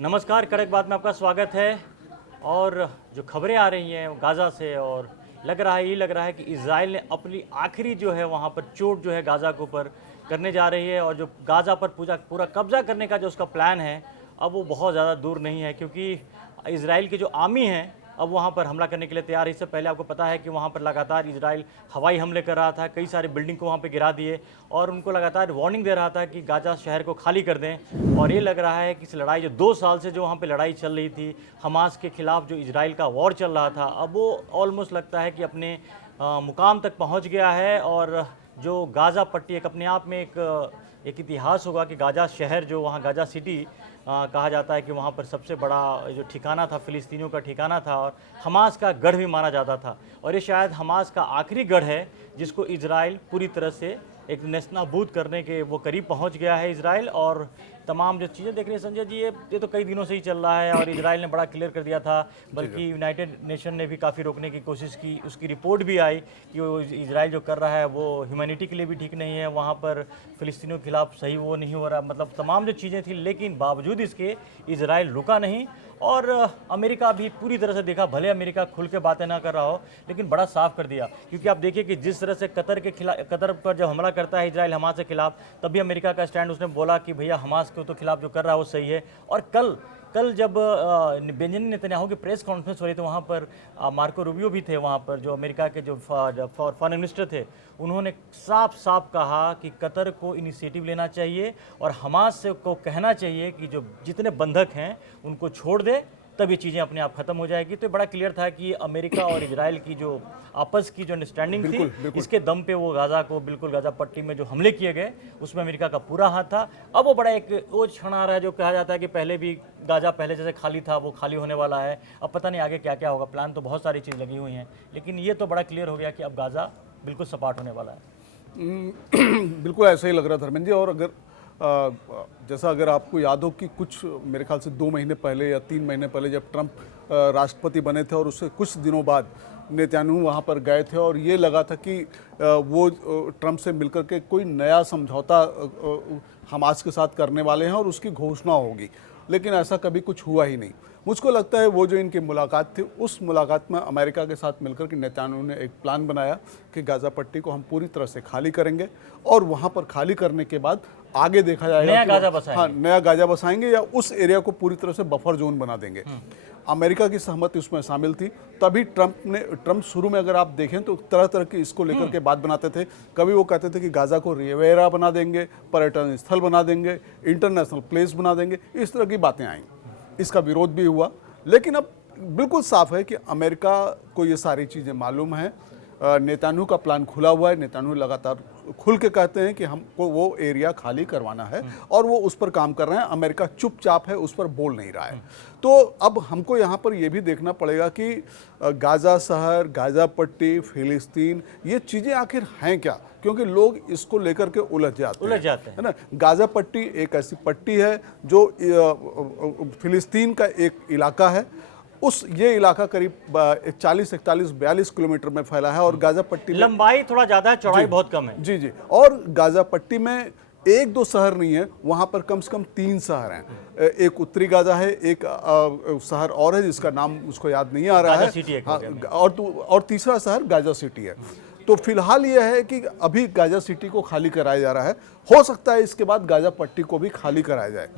नमस्कार, कड़क बात में आपका स्वागत है। और जो खबरें आ रही हैं गाज़ा से, और ये लग रहा है कि इज़राइल ने अपनी आखिरी जो है वहाँ पर चोट जो है गाज़ा के ऊपर करने जा रही है, और जो गाज़ा पर पूरा कब्ज़ा करने का जो उसका प्लान है अब वो बहुत ज़्यादा दूर नहीं है, क्योंकि इज़राइल की जो आर्मी है अब वहाँ पर हमला करने के लिए तैयार है। इससे पहले आपको पता है कि वहाँ पर लगातार इजराइल हवाई हमले कर रहा था, कई सारे बिल्डिंग को वहाँ पे गिरा दिए और उनको लगातार वार्निंग दे रहा था कि गाज़ा शहर को खाली कर दें। और ये लग रहा है कि इस लड़ाई जो 2 साल से जो वहाँ पे लड़ाई चल रही थी, हमास के खिलाफ जो इजराइल का वॉर चल रहा था, अब वो ऑलमोस्ट लगता है कि अपने मुकाम तक पहुँच गया है। और जो गाज़ा पट्टी एक अपने आप में एक इतिहास होगा कि गाज़ा शहर जो वहाँ गाज़ा सिटी कहा जाता है कि वहाँ पर सबसे बड़ा जो ठिकाना था, फ़िलिस्तीनियों का ठिकाना था और हमास का गढ़ भी माना जाता था। और ये शायद हमास का आखिरी गढ़ है जिसको इजराइल पूरी तरह से एक नेस्तनाबूद करने के वो करीब पहुँच गया है इजराइल। और तमाम जो चीज़ें देख रहे हैं संजय जी, ये तो कई दिनों से ही चल रहा है और इजराइल ने बड़ा क्लियर कर दिया था, बल्कि यूनाइटेड नेशन ने भी काफ़ी रोकने की कोशिश की। उसकी रिपोर्ट भी आई कि वो इजराइल जो कर रहा है वो ह्यूमैनिटी के लिए भी ठीक नहीं है, वहाँ पर फ़िलिस्तीनियों के खिलाफ सही वो नहीं हो रहा, मतलब तमाम जो चीज़ें थी। लेकिन बावजूद इसके इजराइल रुका नहीं। और अमेरिका भी पूरी तरह से देखा, भले अमेरिका खुल के बातें ना कर रहा हो, लेकिन बड़ा साफ कर दिया। क्योंकि आप देखिए कि जिस तरह से कतर पर जब हमला करता है इजराइल हमास के खिलाफ, तभी अमेरिका का स्टैंड उसने बोला कि भैया हमास के तो खिलाफ जो कर रहा है वो सही है। और कल जब बेंजामिन नेतन्याहू की प्रेस कॉन्फ्रेंस हो रही थी, वहाँ पर मार्को रूबियो भी थे, वहाँ पर जो अमेरिका के जो फॉरेन मिनिस्टर थे, उन्होंने साफ साफ कहा कि कतर को इनिशिएटिव लेना चाहिए और हमास से को कहना चाहिए कि जो जितने बंधक हैं उनको छोड़ दे, तब ये चीज़ें अपने आप खत्म हो जाएगी। तो बड़ा क्लियर था कि अमेरिका और इजराइल की जो आपस की जो अंडरस्टैंडिंग थी, इसके दम पे वो गाज़ा को बिल्कुल गाज़ा पट्टी में जो हमले किए गए उसमें अमेरिका का पूरा हाथ था। अब वो बड़ा एक वो क्षण आ रहा है जो कहा जाता है कि पहले भी गाज़ा पहले जैसे खाली था वो खाली होने वाला है। अब पता नहीं आगे क्या क्या होगा, प्लान तो बहुत सारी चीज़ लगी हुई हैं, लेकिन ये तो बड़ा क्लियर हो गया कि अब गाज़ा बिल्कुल सपाट होने वाला है। बिल्कुल ऐसा ही लग रहा है धर्मेंद्र जी। और अगर जैसा अगर आपको याद हो कि कुछ मेरे ख्याल से 2 महीने पहले या 3 महीने पहले जब ट्रंप राष्ट्रपति बने थे और उससे कुछ दिनों बाद नेतन्याहू वहाँ पर गए थे और ये लगा था कि वो ट्रंप से मिलकर के कोई नया समझौता हमास के साथ करने वाले हैं और उसकी घोषणा होगी, लेकिन ऐसा कभी कुछ हुआ ही नहीं। मुझको लगता है वो जो इनकी मुलाकात थी, उस मुलाकात में अमेरिका के साथ मिलकर के नेतन्याहू ने एक प्लान बनाया कि गाज़ा पट्टी को हम पूरी तरह से खाली करेंगे और वहाँ पर खाली करने के बाद आगे देखा जाएगा नया गाज़ा बसाएंगे। हाँ, नया गाज़ा बसाएंगे या उस एरिया को पूरी तरह से बफर जोन बना देंगे। अमेरिका की सहमति उसमें शामिल थी। तभी ट्रंप शुरू में अगर आप देखें तो तरह तरह की इसको लेकर के बात बनाते थे। कभी वो कहते थे कि गाज़ा को रिवेरा बना देंगे, पर्यटन स्थल बना देंगे, इंटरनेशनल प्लेस बना देंगे, इस तरह की बातें आई। इसका विरोध भी हुआ, लेकिन अब बिल्कुल साफ है कि अमेरिका को ये सारी चीज़ें मालूम है। नेतन्याहू का प्लान खुला हुआ है। नेतन्याहू लगातार खुल के कहते हैं कि हमको वो एरिया खाली करवाना है और वो उस पर काम कर रहे हैं। अमेरिका चुपचाप है, उस पर बोल नहीं रहा है। तो अब हमको यहाँ पर ये भी देखना पड़ेगा कि गाज़ा शहर, गाज़ा पट्टी, फिलिस्तीन, ये चीज़ें आखिर हैं क्या, क्योंकि लोग इसको लेकर के उलझ जाते हैं, है ना। गाज़ा पट्टी एक ऐसी पट्टी है जो फिलिस्तीन का एक इलाका है। ये इलाका करीब 40, 41, 42 किलोमीटर में फैला है और गाज़ा पट्टी लंबाई थोड़ा ज़्यादा है, चौड़ाई बहुत कम है। जी। और गाज़ा पट्टी में 1-2 शहर नहीं है, वहाँ पर कम से कम 3 शहर हैं। एक उत्तरी गाज़ा है, एक शहर और है जिसका नाम मुझको याद नहीं आ रहा है, हाँ, और तीसरा शहर गाज़ा सिटी है। तो फिलहाल ये है कि अभी गाज़ा सिटी को खाली कराया जा रहा है। हो सकता है इसके बाद गाज़ा पट्टी को भी खाली कराया जाए।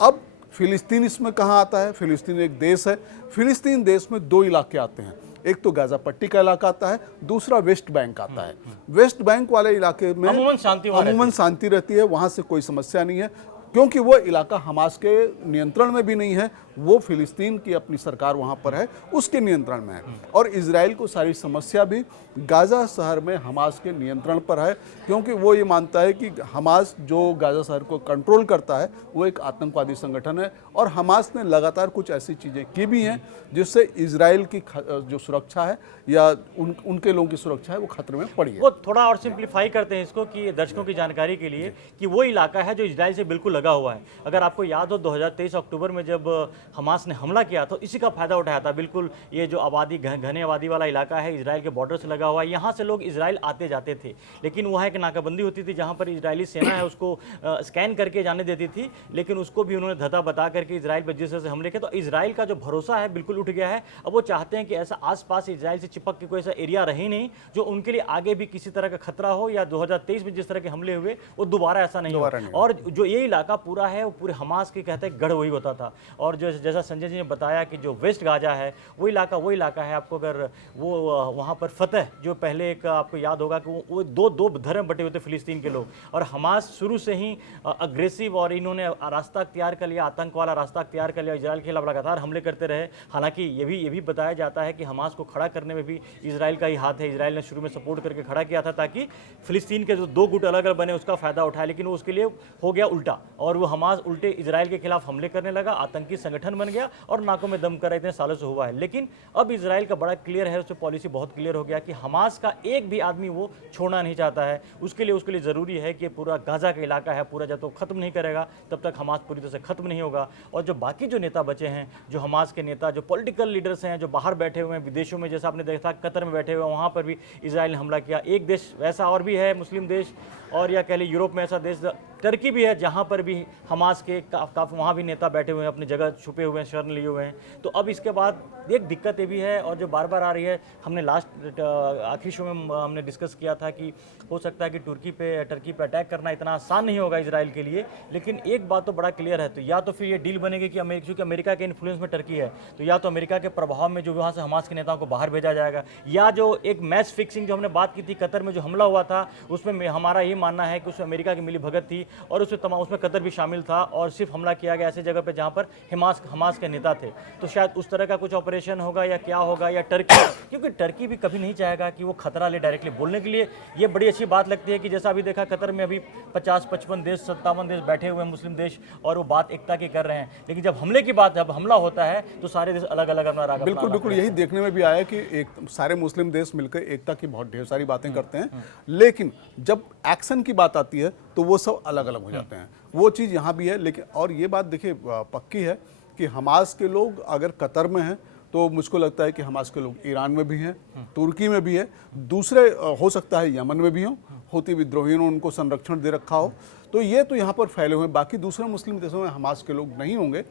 अब फिलिस्तीन इसमें कहाँ आता है? फिलिस्तीन एक देश है। फिलिस्तीन देश में 2 इलाके आते हैं, एक तो गाज़ा पट्टी का इलाका आता है, दूसरा वेस्ट बैंक आता है। वेस्ट बैंक वाले इलाके में अमूमन शांति रहती है, वहाँ से कोई समस्या नहीं है, क्योंकि वो इलाका हमास के नियंत्रण में भी नहीं है। वो फिलिस्तीन की अपनी सरकार वहाँ पर है, उसके नियंत्रण में है। और इजराइल को सारी समस्या भी गाज़ा शहर में हमास के नियंत्रण पर है, क्योंकि वो ये मानता है कि हमास जो गाज़ा शहर को कंट्रोल करता है वो एक आतंकवादी संगठन है। और हमास ने लगातार कुछ ऐसी चीज़ें की भी हैं जिससे इजराइल की जो सुरक्षा है या उनके लोगों की सुरक्षा है वो खतरे में पड़ी है। वो थोड़ा और सिंप्लीफाई करते हैं इसको कि दर्शकों की जानकारी के लिए कि वो इलाका है जो इजराइल से बिल्कुल लगा हुआ है। अगर आपको याद हो 2023 अक्टूबर में जब हमास ने हमला किया तो इसी का फायदा उठाया था। बिल्कुल ये जो घने आबादी वाला इलाका है, इजराइल के बॉर्डर से लगा हुआ है, यहाँ से लोग इजराइल आते जाते थे, लेकिन वहाँ एक नाकाबंदी होती थी जहाँ पर इजरायली सेना है उसको स्कैन करके जाने देती थी, लेकिन उसको भी उन्होंने धता बता कर करके इजराइल पर जिस तरह से हमले किए, तो इजराइल का जो भरोसा है बिल्कुल उठ गया है। अब वो चाहते हैं कि ऐसा आसपास इजराइल से चिपक के कोई ऐसा एरिया रहे नहीं जो उनके लिए आगे भी किसी तरह का खतरा हो, या 2023 में जिस तरह के हमले हुए वो दोबारा ऐसा नहीं हो। और जो ये इलाका पूरा है वो पूरे हमास के कहते हैं गढ़ वही होता था। और जो जैसा संजय जी ने बताया कि जो वेस्ट गाजा है वो इलाका है, आपको अगर वो वहाँ पर फतह, जो पहले एक आपको याद होगा कि वो दो धर्म बटे हुए थे फिलिस्तीन के लोग, और हमास शुरू से ही अग्रेसिव और इन्होंने रास्ता अख्तियार कर लिया, आतंक वाला रास्ता अख्तियार कर लिया, इजराइल के खिलाफ लगातार हमले करते रहे। हालांकि ये भी बताया जाता है कि हमास को खड़ा करने में भी इजराइल का ही हाथ है। इजराइल ने शुरू में सपोर्ट करके खड़ा किया था ताकि फिलिस्तीन के जो दो गुट अलग अलग बने उसका फायदा उठाए, लेकिन वो उसके लिए हो गया उल्टा, और वो हमास उल्टे इजराइल के खिलाफ हमले करने लगा, आतंकी संगठन बन गया और नाकों में दम कर इतने सालों से हुआ है। लेकिन अब इजराइल का बड़ा क्लियर है, उसकी पॉलिसी बहुत क्लियर हो गया कि हमास का एक भी आदमी वो छोड़ना नहीं चाहता है। उसके लिए जरूरी है कि पूरा गाजा का इलाका है पूरा, जब तक खत्म नहीं करेगा तब तक हमास पूरी तरह से खत्म नहीं होगा। और जो बाकी जो नेता बचे हैं, जो हमास के नेता, जो पॉलिटिकल लीडर्स हैं, जो बाहर बैठे हुए हैं विदेशों में, जैसा आपने देखा कतर में बैठे हुए हैं, वहाँ पर भी इजराइल ने हमला किया। एक देश वैसा और भी है मुस्लिम देश, और या कह लीजिए यूरोप में ऐसा देश टर्की भी है जहाँ पर भी हमास के काफ़ी वहाँ भी नेता बैठे हुए हैं, अपनी जगह छुपे हुए हैं, शरण लिए हुए हैं। तो अब इसके बाद एक दिक्कत ये भी है, और जो बार बार आ रही है, हमने लास्ट आखिरी शो में हमने डिस्कस किया था कि हो सकता है कि टर्की पे अटैक करना इतना आसान नहीं होगा इजराइल के लिए। लेकिन एक बात तो बड़ा क्लियर है, तो या तो फिर ये डील बनेगी कि क्योंकि अमेरिका के इन्फ्लुएंस में टर्की है, तो या तो अमेरिका के प्रभाव में जो वहाँ से हमास के नेताओं को बाहर भेजा जाएगा, या जो एक मैच फिक्सिंग जो हमने बात की थी कतर में जो हमला हुआ था, उसमें हमारा ये मानना है कि उसमें अमेरिका की मिली भगत थी, और उसमें कतर भी शामिल था, और सिर्फ हमला किया गया ऐसी जगह पे जहाँ पर हमास के नेता थे। तो शायद उस तरह का कुछ ऑपरेशन होगा या क्या होगा, या टर्की, क्योंकि टर्की भी कभी नहीं चाहेगा कि वो खतरा ले डायरेक्टली बोलने के लिए। ये बड़ी अच्छी बात लगती है कि जैसा अभी देखा कतर में अभी 50-55 देश 57 देश बैठे हुए हैं मुस्लिम देश, और वो बात एकता की कर रहे हैं। लेकिन जब हमले की बात, जब हमला होता है तो सारे देश अलग अलग अपना राग। बिल्कुल यही देखने में भी आया कि एक सारे मुस्लिम देश मिलकर एकता की बहुत ढेर सारी बातें करते हैं, लेकिन जब एक्शन की बात आती है तो वो सब अलग अलग हो जाते हैं। वो चीज़ यहाँ भी है। लेकिन और ये बात देखिए पक्की है कि हमास के लोग अगर कतर में हैं तो मुझको लगता है कि हमास के लोग ईरान में भी हैं, तुर्की में भी है, दूसरे हो सकता है यमन में भी हों, हूती विद्रोहियों ने उनको संरक्षण दे रखा हो, तो ये तो यहाँ पर फैले हुए हैं। बाकी दूसरे मुस्लिम देशों में हमास के लोग नहीं होंगे।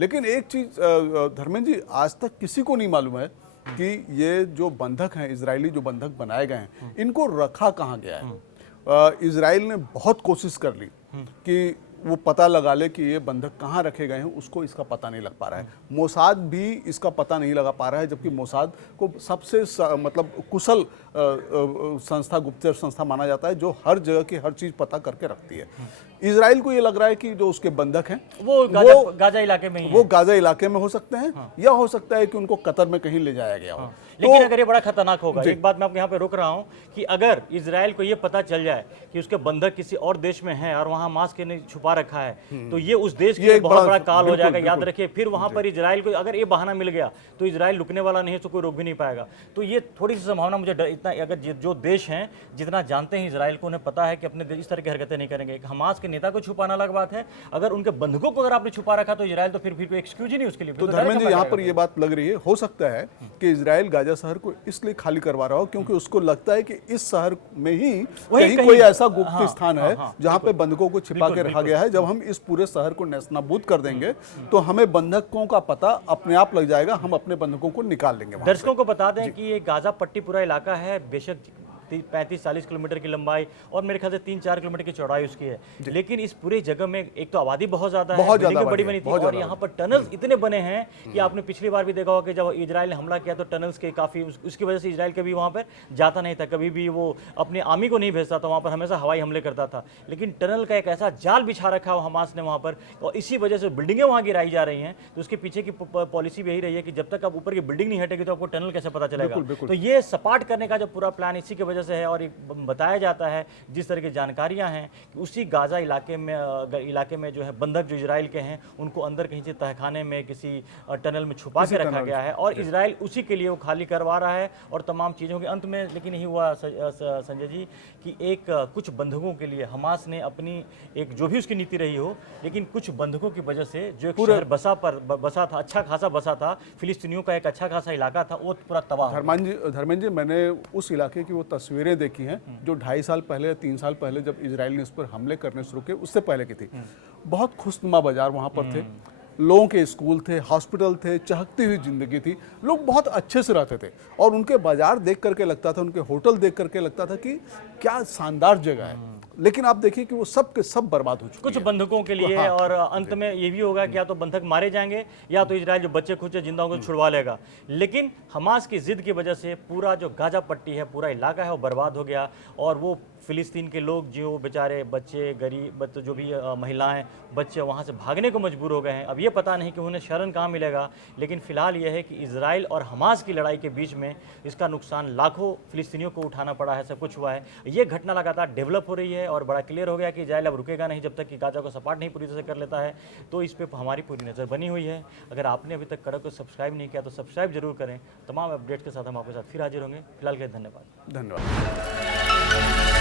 लेकिन एक चीज़ धर्मेंद्र जी, आज तक किसी को नहीं मालूम है कि ये जो बंधक हैं, इजरायली जो बंधक बनाए गए हैं, इनको रखा कहाँ गया है। इजराइल ने बहुत कोशिश कर ली कि वो पता लगा ले कि ये बंधक कहाँ रखे गए हैं, उसको इसका पता नहीं लग पा रहा है। मोसाद भी इसका पता नहीं लगा पा रहा है, जबकि मोसाद को सबसे मतलब कुशल संस्था, गुप्तचर संस्था माना जाता है, जो हर जगह की हर चीज़ पता करके रखती है। इजराइल को ये लग रहा है कि जो उसके बंधक हैं वो गाजा इलाके में ही वो गाजा इलाके में हो सकते हैं, या हो सकता है कि उनको कतर में कहीं ले जाया गया हो। लेकिन अगर ये बड़ा खतरनाक होगा, एक बात मैं आपको यहाँ पे रोक रहा हूँ कि अगर इजराइल को ये पता चल जाए कि उसके बंधक किसी और देश में हैं और वहाँ हमास के ने छुपा रखा है, तो ये उस देश के लिए बहुत बड़ा काल हो जाएगा। याद रखिए, फिर वहाँ पर इजराइल को अगर ये बहाना मिल गया तो इजराइल रुकने वाला नहीं है, तो कोई रोक भी नहीं पाएगा। तो ये थोड़ी सी संभावना मुझे इतना, अगर जो देश हैं जितना जानते हैं इजराइल को, उन्हें पता है कि अपने इस तरह की हरकतें नहीं करेंगे। हमास के नेता को छुपाना अलग बात है, अगर उनके बंधकों को अगर आपने छुपा रखा तो इजराइल तो फिर कोई एक्सक्यूज ही नहीं उसके लिए। तो धर्मेंद्र जी, यहाँ पर ये बात लग रही है, हो सकता है कि इजराइल गाजा शहर को इसलिए खाली करवा रहा हो क्योंकि उसको लगता है कि इस शहर में ही कहीं कोई ऐसा गुप्त स्थान है जहाँ पे बंधकों को छिपा के रखा गया है। जब हम इस पूरे शहर को नेस्तनाबूद कर देंगे तो हमें बंधकों का पता अपने आप लग जाएगा, हम अपने बंधकों को निकाल लेंगे। दर्शकों को बता दें कि ये गाजा पट्टी पूरा इलाका है, बेशक 35-40 किलोमीटर की लंबाई और मेरे ख्याल से 3-4 किलोमीटर की चौड़ाई उसकी है, लेकिन इस पूरे जगह में एक तो आबादी बहुत ज्यादा है, बिल्डिंगें बड़ी बनी थी, और यहाँ पर टनल्स इतने बने हैं कि आपने पिछली बार भी देखा होगा कि जब इजराइल ने हमला किया तो टनल्स के काफी, उसकी वजह से इजराइल कभी वहाँ पर जाता नहीं था, कभी भी वो अपनी आर्मी को नहीं भेजता था वहाँ पर, हमेशा हवाई हमले करता था। लेकिन टनल का एक ऐसा जाल बिछा रखा है हमास ने वहाँ पर, और इसी वजह से बिल्डिंगें वहाँ गिराई जा रही हैं। तो उसके पीछे की पॉलिसी भी यही रही है कि जब तक आप ऊपर की बिल्डिंग नहीं हटेगी तो आपको टनल कैसे पता चलेगा। तो ये सपाट करने का जो पूरा प्लान इसी की वजह से है। और बताया जाता है जिस तरह की जानकारियां हैं कि उसी गाजा इलाके में जो है बंधक जो इजराइल के हैं उनको अंदर कहीं से तहखाने में किसी टनल में छुपा के रखा गया है, और इजराइल उसी के लिए वो खाली करवा रहा है और तमाम चीज़ों के अंत में। लेकिन यही हुआ संजय जी कि एक कुछ बंधकों के लिए हमास ने अपनी एक जो भी उसकी नीति रही हो, लेकिन कुछ बंधकों की वजह से जो एक शहर बसा था, अच्छा खासा बसा था, फिलिस्तीनियों का एक अच्छा खासा इलाका था, वो पूरा तबाह। धर्मेंद्र जी, मैंने उस इलाके की वो तस्वीरें देखी हैं जो 2.5 साल पहले या 3 साल पहले जब इजराइल ने इस पर हमले करने शुरू किए, उससे पहले की थी। बहुत खुशनुमा बाजार वहाँ पर थे, लोगों के स्कूल थे, हॉस्पिटल थे, चहकती हुई ज़िंदगी थी, लोग बहुत अच्छे से रहते थे और उनके बाज़ार देख करके लगता था, उनके होटल देख करके लगता था कि क्या शानदार जगह है। लेकिन आप देखिए कि वो सब के सब बर्बाद हो चुके कुछ हैं। बंधकों के लिए हाँ, और अंत में ये भी होगा कि या तो बंधक मारे जाएंगे या तो इजराइल जो बच्चे खुचे जिंदा होंगे छुड़वा लेगा। लेकिन हमास की जिद की वजह से पूरा जो गाजा पट्टी है, पूरा इलाका है, वो बर्बाद हो गया और वो फिलिस्तीन के लोग जो बेचारे बच्चे, गरीब जो भी महिलाएं, बच्चे वहाँ से भागने को मजबूर हो गए हैं। अब ये पता नहीं कि उन्हें शरण कहाँ मिलेगा, लेकिन फिलहाल ये है कि इजराइल और हमास की लड़ाई के बीच में इसका नुकसान लाखों फिलिस्तीनियों को उठाना पड़ा है, सब कुछ हुआ है। ये घटना लगातार डेवलप हो रही है और बड़ा क्लियर हो गया कि इजराइल अब रुकेगा नहीं जब तक कि गाजा को सपाट नहीं पूरी तरह से कर लेता है। तो इस पर हमारी पूरी नज़र बनी हुई है। अगर आपने अभी तक कड़क को सब्सक्राइब नहीं किया तो सब्सक्राइब जरूर करें। तमाम अपडेट्स के साथ हम आपके साथ फिर हाजिर होंगे। फिलहाल के लिए धन्यवाद। धन्यवाद।